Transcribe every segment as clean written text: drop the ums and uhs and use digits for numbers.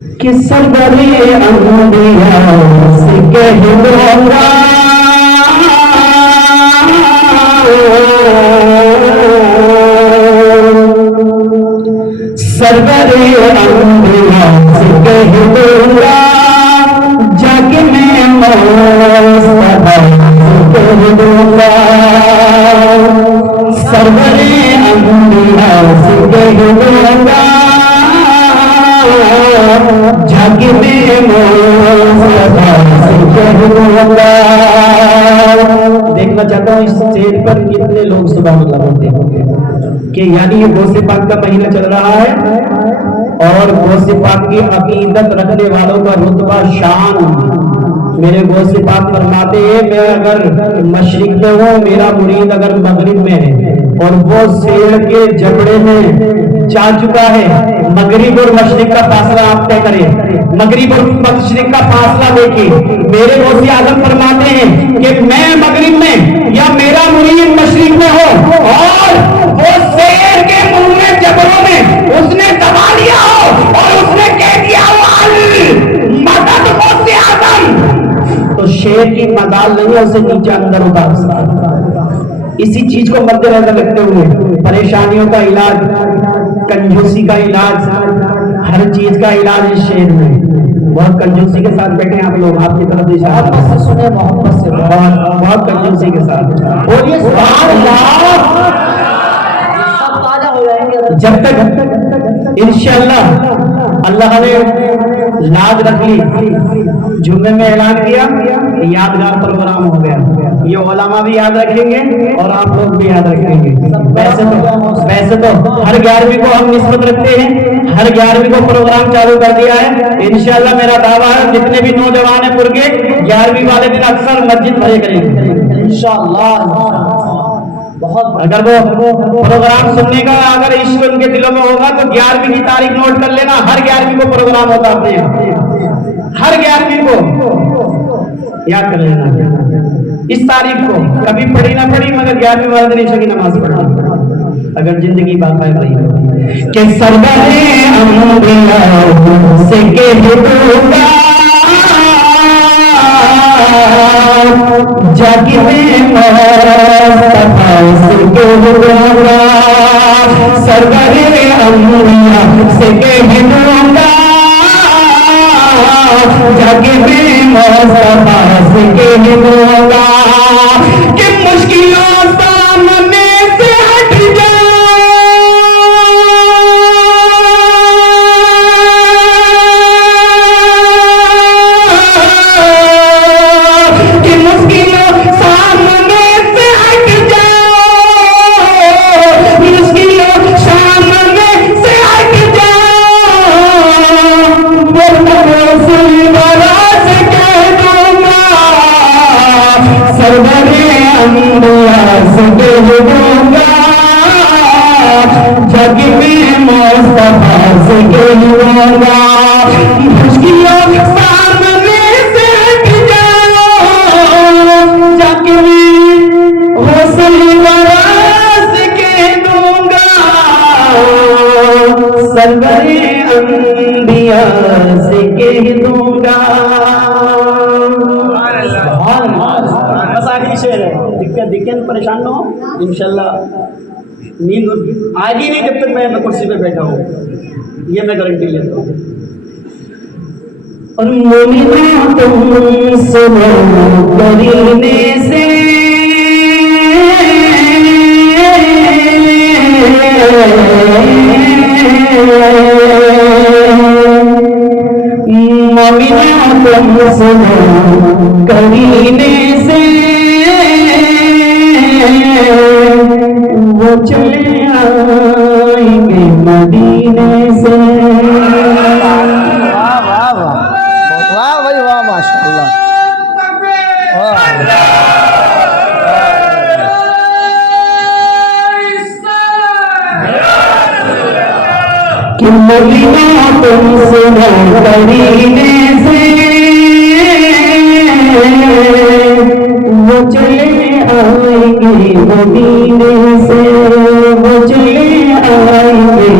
कि सरवरे अंबिया से कह दूंगा सरवरे अंबिया से कह दूंगा जग में मुस्तफा से कह दूंगा सरवरे अंबिया से कह दूंगा जग में मुस्तफा से कह दूंगा। देखना चाहता हूँ इस स्टेज पर कितने लोग सुभान अल्लाह बोलते हैं कि यानी ये गौसे पाक का महीना चल रहा है और गौसे पाक की अकीदत रखने वालों का रुतबा शान। मेरे गौसे पाक फरमाते हैं मैं अगर मशरिक में हूँ, मेरा मुरीद अगर मगरिब में है और वो शेर के जबड़े में जा चुका है, मगरिब और मशरिक का फासला आप तय करें, मगरिब और मशरिक का फासला देखिए। मेरे गौसे आजम फरमाते हैं कि मैं मगरिब में या मेरा मुरीद मशरिक में हो और वो शेर के मुंह में जबड़ों में उसने दबा लिया हो और उसने कह दिया हो मदद गौसे आजम, तो शेर की मजाल नहीं है, उसे नीचे अंदर उतार सकता। इसी चीज को मद्देनजर रखते हुए परेशानियों का इलाज, कंजूसी का इलाज, हर चीज का इलाज इस शेर में। बहुत कंजूसी के साथ बैठे आप लोग, आपकी तरफ इशारा से सुने, मोहब्बत से, बहुत कंजूसी के साथ बोलिए सुभान अल्लाह। सब ताजा हो जाएंगे जब तक इंशाअल्लाह अल्लाह ने लाज रख ली। जुम्मे में ऐलान किया, यादगार प्रोग्राम हो गया। ये उलमा भी याद रखेंगे और आप लोग भी याद रखेंगे। वैसे तो हर 11वीं को हम निस्बत रखते हैं, हर 11वीं को प्रोग्राम चालू कर दिया है। इंशाअल्लाह मेरा दावा है जितने भी नौजवान है पुर के 11वीं वाले दिन अक्सर मस्जिद भरे करेंगे इंशाअल्लाह। बहुत अगर वो प्रोग्राम सुनने का अगर इश्क उनके दिलों में होगा तो 11वीं की तारीख नोट कर लेना। हर 11वीं को प्रोग्राम होता अपने यहाँ, हर 11वीं को याद कर लेना। इस तारीख को कभी पढ़ी ना पढ़ी मगर 11वीं वाले दिन ईशा की नमाज पढ़ना अगर जिंदगी बाकायद रही। कि सरवरे अंबिया से कह दूंगा जग में मुस्तफा से कह दूंगा सरवरे अंबिया से कह दूंगा जग में मुस्तफा से कह दूंगा कि मुश्किलों सामने से हट जाओ, कि मुश्किलों सामने से हट जाओ, मुश्किलों सामने से हट जाओ, वो से कह दूंगा सरवरे अंबिया से कह दूंगा जग में मुस्तफा से कह दूंगा मुश्किलों सामने से हट जाओ, जग में हुस्न वरा से कह दूंगा सरवरे अंबिया से कह दूंगा। शेर है, दिक्कत परेशान न हो, इंशाल्लाह नींद आज ही नहीं जब तक मैं कुर्सी पे बैठा हूँ, ये मैं गारंटी लेता हूँ। और मोमिना तुम सुनो करीने से मोमिना तुम सुनो करीने से वो चले आएंगे मदीने से। वाह वाह वाह वाह भाई वाह माशाअल्लाह। कि मदीना तुम सुनो करीने से वो चले आएंगे मदीने से, वो चले आएंगे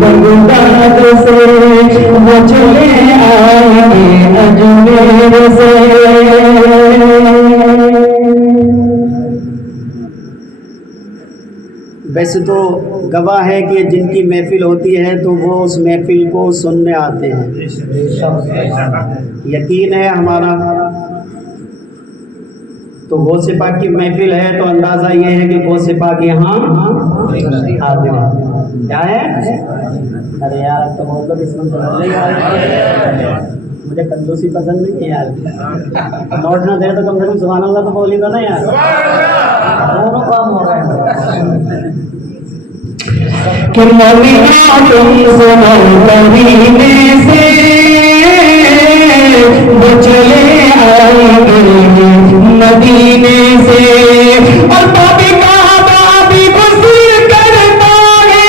बगदाद से, वो चले आएंगे अजमेर से। वैसे तो गवाह है कि जिनकी महफिल होती है तो वो उस महफिल को सुनने आते हैं, यकीन है हमारा। तो गौसे पाक की महफिल है तो अंदाज़ा ये है कि गौसे पाक यहाँ हाजिर है। क्या है? अरे यार तो बहुत लोग इसमें मुझे कंजूसी पसंद नहीं है यार। नोट ना दे तो कम से कम सुभान अल्लाह तो बोली दो ना यार, दोनों काम हो रहे हैं। कि मदीना तुम सुनो करीने से वो चले आएंगे मदीने से। और बाबी काबा भी गुस्ल करता है,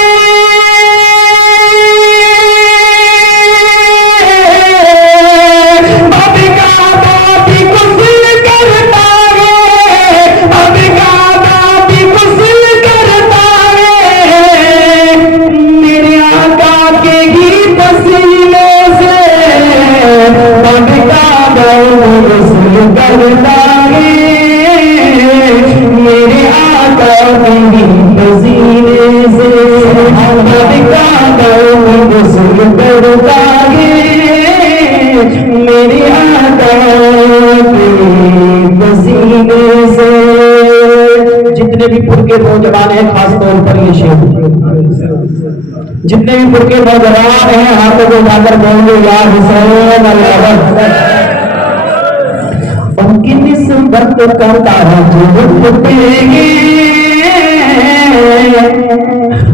बाबी काबा भी गुस्ल करता है, बाबी काबा भी गुस्ल करता है। मेरे आका के ही पसीने से बाबी काबा गुस्ल करता है। मेरे आका के ही पसीने से बाबी काबा गुस्ल करता है। मेरे आका के पसीने से। जितने भी पुरके नौजवान हैं, खास तौर पर ये शेर, जितने भी पुरके नौजवान हैं हाथों को उठाकर बोलेंगे या हुसैन अल्लाह। उनकी निस्बत करता है जो देंगे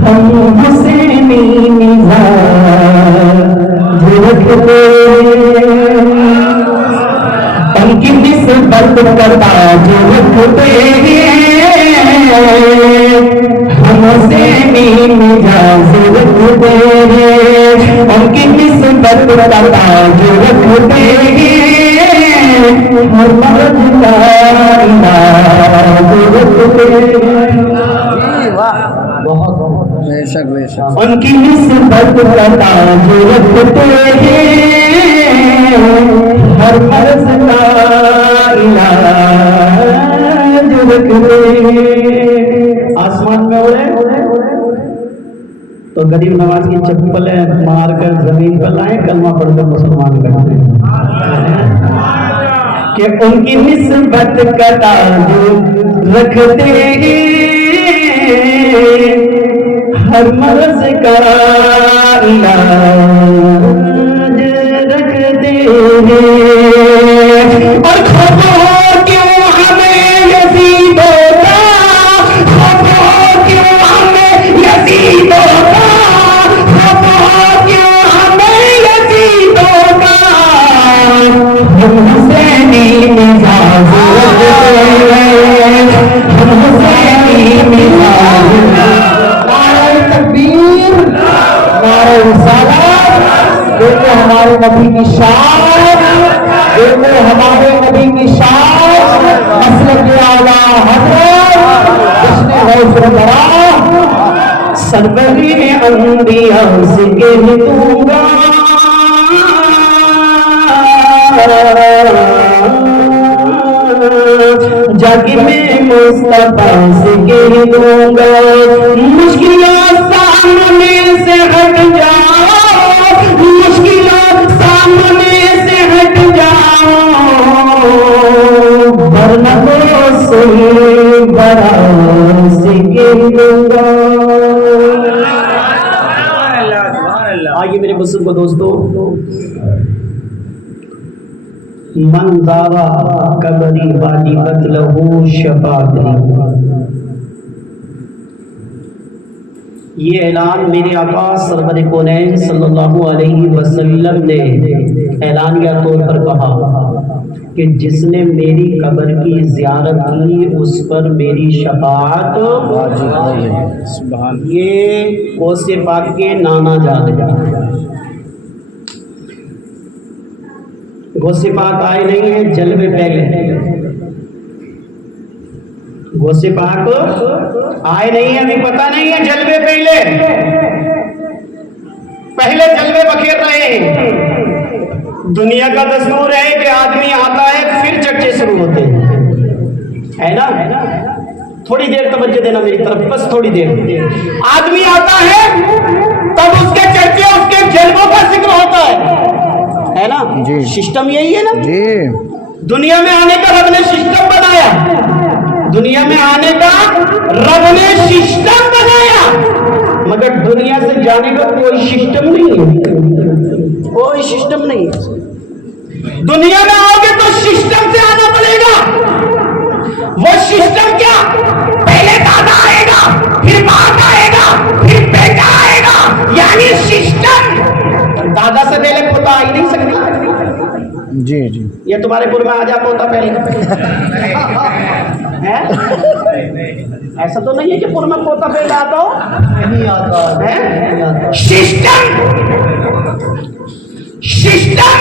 हम हुसैनी मिजाज रखते। उनकी निस्बत करता जो रखते हम हुसैनी मिजाज रखते। उनकी निस्बत करता जो रखते हर मर्द का इलाज रखते। बहुत बेशक बेशक। उनकी निस्बत करता जो रखते हर मर्द का इलाज रखते। आसमान में उड़े तो गरीब नवाज की चप्पलें मारकर जमीन पर लाए, कलमा पढ़कर मुसलमान करते हैं कि उनकी निस्बत करता जो रखते हर मर्ज का इलाज रखते हैं। और खबर क्यों हमें यजीदों का, खबर क्यों हमें यजीदों का, खबर क्यों हमें यजीदों का। हम हुसैनी मिजाज रखते हैं, हम हुसैनी मिजाज। नारे तकबीर, नारे रिसालत। देखो हमारे नबी की शान, देखो हमारे नबी की शान। मसलक आला हज़रत जिसने गौस बरा सरवरी अंबिया से कह दूंगा जाके मैं मुस्तफा से कह दूंगा मुश्किलों सामने से हट जाओ, मुश्किलों सामने से हट जाओ, वरना तो सही बड़ा से कह दूंगा। आइए मेरे बुजुर्ग दोस्तों, मन दावा कबरी वाजिबत लहू शफाअत। ये ऐलान मेरे आका सरवर कौनैन सल्लल्लाहु अलैहि वसल्लम ने ऐलानिया तौर पर कहा कि जिसने मेरी कब्र की ज़ियारत की उस पर मेरी शफाअत वाजिब है। ये गौसे पाक के नाना जान। गौसे पाक आए नहीं है जलवे पहले, गौसे पाक आए नहीं है, अभी पता नहीं है जलवे पहले जलवे बखेर रहे हैं। दुनिया का दस्तूर है कि आदमी आता है फिर चर्चे शुरू होते हैं, है ना? थोड़ी देर तवज्जो देना मेरी तरफ, बस थोड़ी देर। आदमी आता है तब उसके चर्चे, उसके जज्बों का जिक्र होता है ना? जी। सिस्टम यही है ना जी। दुनिया में आने का रब ने सिस्टम बनाया, दुनिया में आने का रब ने सिस्टम बनाया, मगर दुनिया से जाने का कोई सिस्टम नहीं है, कोई सिस्टम नहीं है। दुनिया में आओगे तो सिस्टम से आना पड़ेगा। वो सिस्टम क्या? पहले दादा आएगा, फिर बाप आएगा, फिर बेटा आएगा, यानी सिस्टम। दादा से पहले पोता आ ही नहीं सकता। जी जी। ये तुम्हारे पुर में आ जा पोता पहले है? ऐसा तो नहीं है कि पुर में पोता पहले आता हो, नहीं आता है। सिस्टम, सिस्टम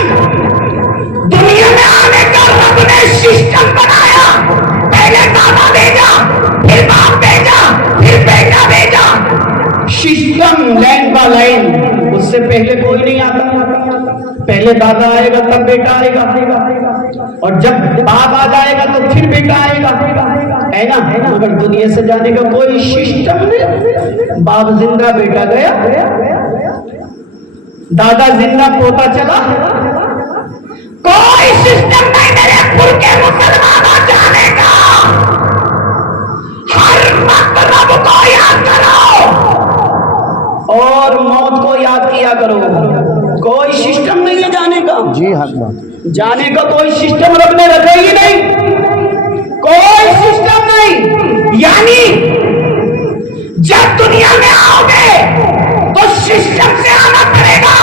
दुनिया में आने का रब ने सिस्टम बनाया। पहले दादा भेजा, फिर बाप भेजा, फिर बेटा भेजा। सिस्टम लाइन बाय लाइन, उससे पहले कोई नहीं आता। पहले दादा आएगा तब बेटा आएगा, और जब बाप आ जाएगा तो फिर बेटा आएगा, है ना? मगर दुनिया से जाने का कोई सिस्टम नहीं। बाप जिंदा, बेटा गया, दादा जिंदा, पोता चला, कोई सिस्टम नहीं मेरे पुर के मुसलमानों जाने का। हर वक्त रब को याद करो और मौत को याद किया करो। कोई सिस्टम नहीं है जाने का। जी हक बात। जाने का कोई सिस्टम रब ने रखा ही नहीं, कोई सिस्टम नहीं। यानी जब दुनिया में आओगे तो सिस्टम से आना पड़ेगा।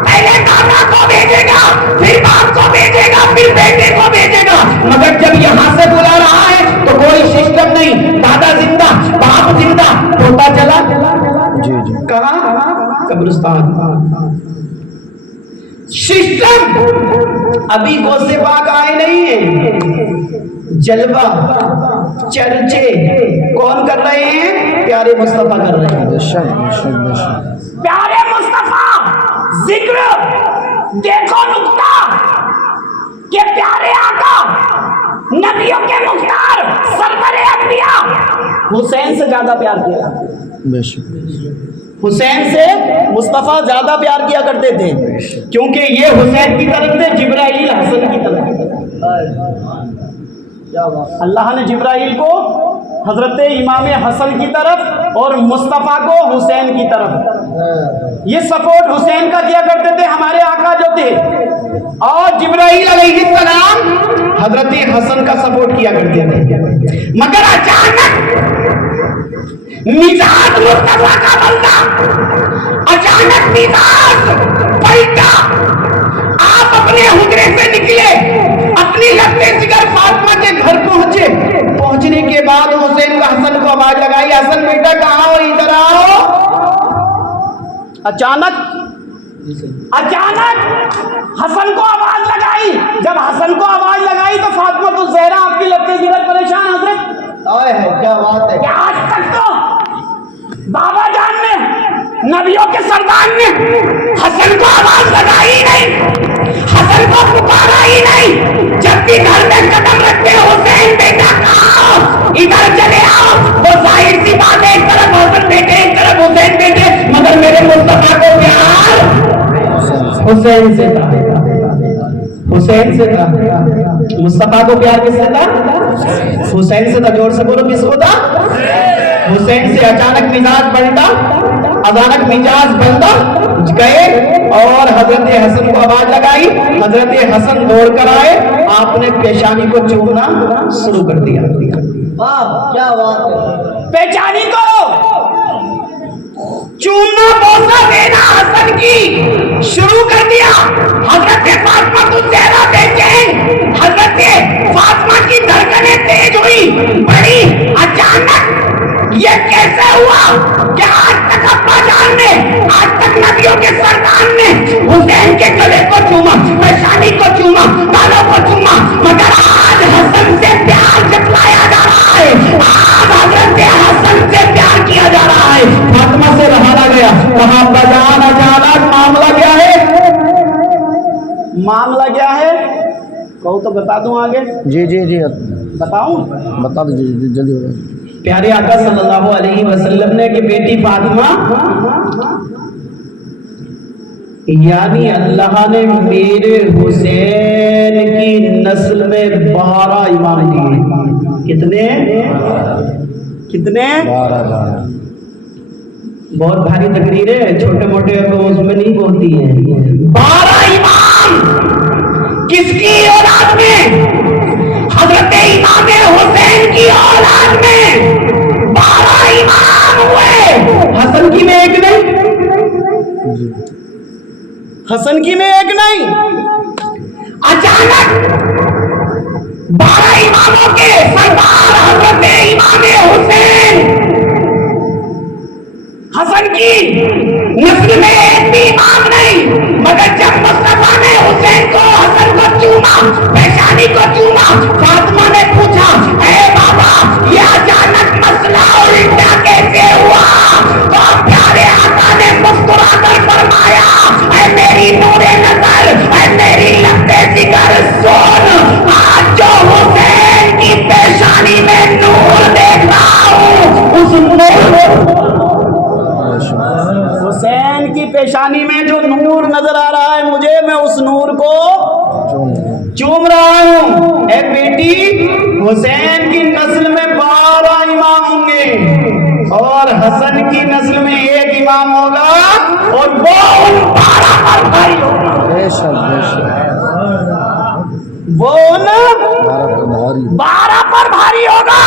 पहले दादा को भेजेगा, फिर बाप को भेजेगा, फिर बेटे को भेजेगा। मगर जब यहां से बुला रहा है तो कोई सिस्टम नहीं। दादा जिंदा, बाप जिंदा, पोता चला। जी जी। कहां? कब्रिस्तान। सिस्टम अभी गौसे पाक आए नहीं है। जलवा चर्चे कौन कर रहे हैं? प्यारे मुस्तफा कर रहे हैं। बेशक बेशक बेशक। प्यारे मुस्तफा जिक्र देखो नुक्ता के प्यारे आका नबियों के मुख्तार सरवरे अंबिया हुसैन से ज्यादा प्यार किया। बेशक। हुसैन से मुस्तफा ज्यादा प्यार किया करते थे, क्योंकि ये हुसैन की तरफ थे, जिब्राइल हसन की तरफ। अल्लाह ने जिब्राइल को हजरत इमाम हसन की तरफ और मुस्तफा को हुसैन की तरफ। ये सपोर्ट हुसैन का किया करते थे हमारे आका जो थे, और जिब्राइल अलैहिस्सलाम हजरत हसन का सपोर्ट किया करते थे। मगर अचानक मिजाज मुस्तफा का बदला, अचानक मिजाज पलटा। आप अपने हुजरे से निकले, अपनी लफ्ते जिगर फातिमा के घर पहुंचे। पहुंचने के बाद हुसैन का हसन को आवाज लगाई, हसन बेटा कहाँ हो, इधर आओ। अचानक हसन को आवाज लगाई। जब हसन को आवाज लगाई तो फातिमा तो ज़हरा आपकी लफ्ते जिगर परेशान। हजरत क्या बात है, क्या आज तक तो बाबा जान ने, नबियों के सरदार ने हसन को आवाज लगाई नहीं, हसन को पुकारा ही नहीं। जब भी घर में कदम रखते हुसैन बेटा कहाँ, इधर चले आओ। वो जाहिर सी बात है, एक तरफ हसन बेटे, एक तरफ हुसैन बेटे, मगर मेरे मुस्तफा को प्यार हुसैन से था, हुसैन से था। मुस्तफा को प्यार किससे था? हुसैन से था। जोर से बोलो, किसको था? हुसैन से। अचानक मिजाज पलटा, अचानक मिजाज बंदा गए और हजरत हसन को आवाज लगाई। हजरत हसन दौड़ कर आए, आपने पेशानी को चूमना शुरू कर दिया। वाह क्या बात है, पेशानी को चूमना बोसा देना हसन की शुरू कर दिया। हजरत फातिमा को ज़हरा बेचैन, हजरत फातिमा की धड़कनें तेज हुई, बड़ी। अचानक ये कैसे हुआ कि आज तक अब्बा जान ने, आज तक नबियों के सरदार ने हुसैन के गले को चूमा, पेशानी को चूमा, गालों को चूमा, मगर आज हसन से प्यार जतलाया जा रहा है। आज हजरत हसन से प्यार किया जा रहा है। फातिमा से रहा गया, कहा अब्बा जान अचानक मामला क्या है? मामला क्या है? कहूँ तो बता दूं आगे? जी जी जी बताऊं? बता दीजिए जल्दी होगा। प्यारे आका सल्लल्लाहु अलैहि वसल्लम ने कि बेटी फातिमा, यानी अल्लाह ने मेरे हुसैन की नस्ल में 12 इमाम दिए। कितने? कितने? 12 बहुत भारी तकरीर है, छोटे मोटे को उसमें नहीं बोलती है। 12 इमाम किसकी औलाद में? हजरत इमाम हुसैन की औलाद में 12 इमाम हुए। हसन की में एक नहीं, हसन की में एक नहीं, अचानक 12 इमामों के सरदार हजरत इमाम हुसैन, हसन की नस्ल में एक भी इमाम नहीं। मगर जब मुस्तफा ने हुसैन को, हसन को चूमा, पेशानी को चूमा, फातिमा ने पूछा, ए बाबा ये अचानक मसला उल्टा कैसे हुआ? तो प्यारे आका ने मुस्कुराकर फरमाया, ऐ मेरी नूरे नजर, ऐ मेरी लब्बे जिगर सुन, आज जो हुसैन की पेशानी में नूर देख रहा हूँ, उस नूर, हुसैन की पेशानी में जो नूर नजर आ रहा है मुझे, मैं उस नूर को चूम रहा हूं। ए बेटी, हुसैन की नस्ल में 12 इमाम होंगे और हसन की नस्ल में एक इमाम होगा और वो उन 12 पर भारी होगा। वो उन 12 पर भारी होगा।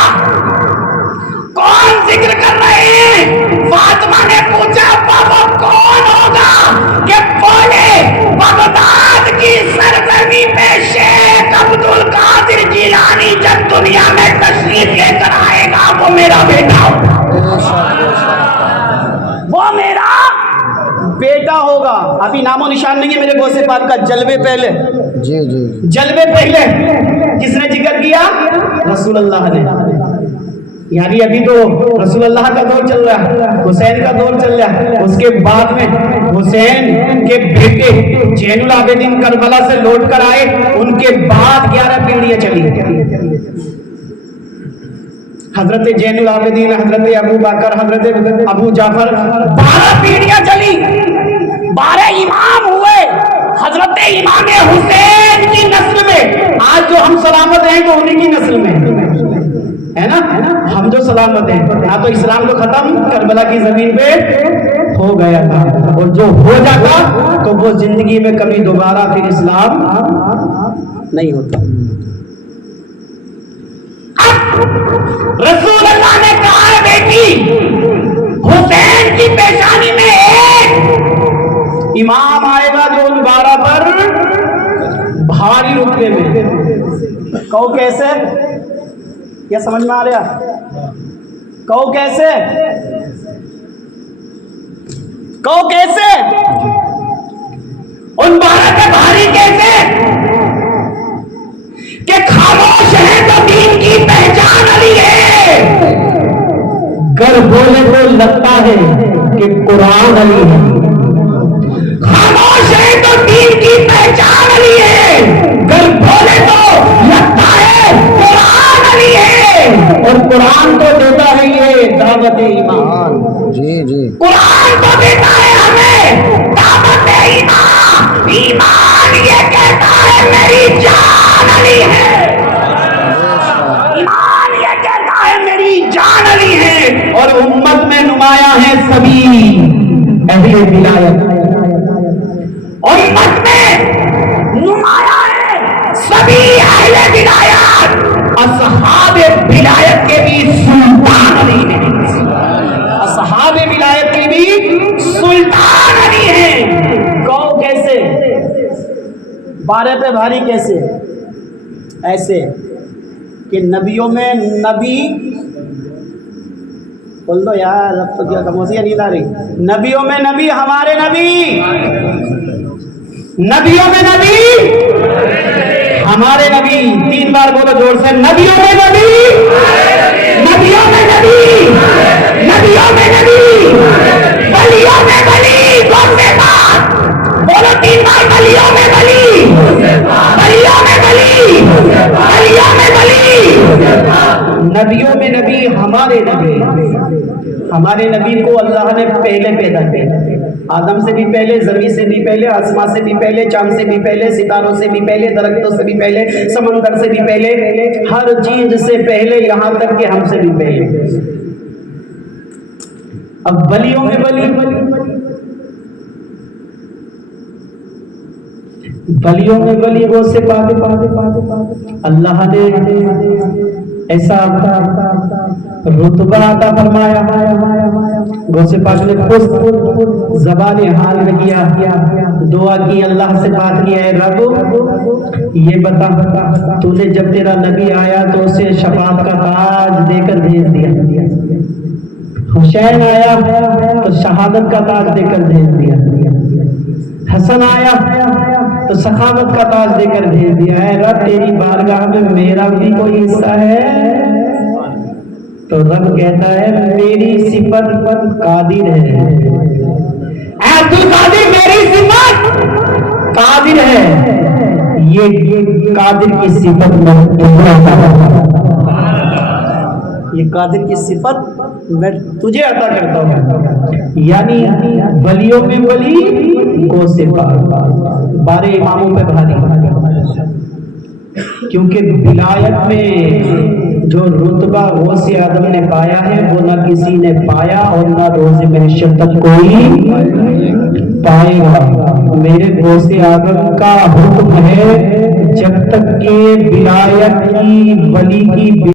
कौन जिक्र कर रहे हैं? फातिमा ने पूछा, बाबा कौन होगा? कि बोले बगदाद की सरजमी पे शेख अब्दुल कादिर जिलानी जब दुनिया में तशरीफ लेकर आएगा, वो मेरा बेटा होगा। वो मेरा बेटा होगा। अभी नामो निशान नहीं है मेरे गौसे पाक का। जलवे पहले, जी जी जलवे पहले किसने जिक्र किया? रसूल अल्लाह ने। यानी अभी तो रसूल अल्लाह का दौर चल रहा है, हुसैन का दौर चल रहा है। उसके बाद में हुसैन के बेटे जैनुल आबिदीन करबला से लौट कर आए, उनके बाद 11 पीढ़ियां चली। हजरत जैनुल आबिदीन, हजरत अबू बकर, हजरत अबू जाफर, 12 पीढ़ियां चली, 12 इमाम हुए हजरत इमाम हुसैन की नस्ल में। आज जो हम सलामत हैं तो उन्हीं की नस्ल में है ना, हम जो सलामत हैं। यहाँ तो इस्लाम तो खत्म करबला की जमीन पे हो गया था, और जो हो जाता तो वो जिंदगी में कभी दोबारा फिर इस्लाम नहीं होता। रसूल अल्लाह ने कहा है, बेटी हुसैन की पेशानी में एक इमाम आएगा जो उन 12 पर भारी रुतबे में। कहो कैसे? क्या समझ में आ रहा? कहो कैसे? कहो कैसे? उन 12 पे भारी कैसे? कि खामोश है तो दीन की पहचान अली है, घर बोले तो लगता है कि कुरान अली है। खामोश है तो दीन की पहचान अली है, घर बोले तो लगता है कुरान अली है। और कुरान तो देता है ये दावत ईमान। जी जी कुरान तो देता है हमें दावत ईमान। ईमान ये कहता है मेरी जान अली है। ईमान ये कहता है मेरी जान अली है। और उम्मत में नुमाया है सभी अहले विलायत, उम्मत में नुमाया है सभी अहले विलायत। असहाबे विलायत के भी सुल्तान अली हैं, असहाबे विलायत के भी सुल्तान अली हैं। कहो कैसे? 12 पे भारी कैसे? ऐसे कि नबियों में नबी, बोल दो यार, अब तो क्या खामोशियां नींद आ रही। नबियों में नबी हमारे नबी, नबियों में नबी हमारे नबी। 3 बार बोलो जोर से, नबियों में नबी, नबियों में नबी, नबियों में नबी, बलियों में बली। कौन से बात बोलो 3 बार, बलियों में बली, हमारे नबी को अल्लाह ने पहले पैदा किया, आदम से भी पहले, ज़मीन से भी पहले, आसमां से भी पहले, चांद से भी पहले, सितारों से भी पहले, दरख्तों से भी पहले, समंदर से भी पहले, हर चीज से पहले, यहां तक कि हमसे भी पहले। अब बलियों में बलियों में बली वो से पाके अल्लाह ने ऐसा रुतबा अता फरमाया। गौसे पाक ने खुद ज़बान हाल में किया, दुआ की, अल्लाह से बात की, है रब ये बता, तूने जब तेरा नबी आया तो उसे शफाअत का ताज देकर भेज दिया, हुसैन आया तो शहादत का ताज देकर भेज दिया, हसन आया तो सखावत का ताज देकर भेज दिया है। रब तेरी बारगाह में मेरा भी कोई हिस्सा है? तो रब कहता है मेरी सिफत कादिर है, अब्दुल कादिर मेरी सिफत कादिर है, ये कादिर की सिफत में ये कादिर की सिफत मैं तुझे अता करता हूँ। यानी वलियों में वली गौसे पाक, बारे इमामों पे भारी, क्योंकि विलायत में जो रुतबा गौसे आदम ने पाया है वो ना किसी ने पाया और ना रोज़े महशर तक कोई पाएगा। मेरे गौसे आदम का हुक्म है जब तक के विलायत की वली की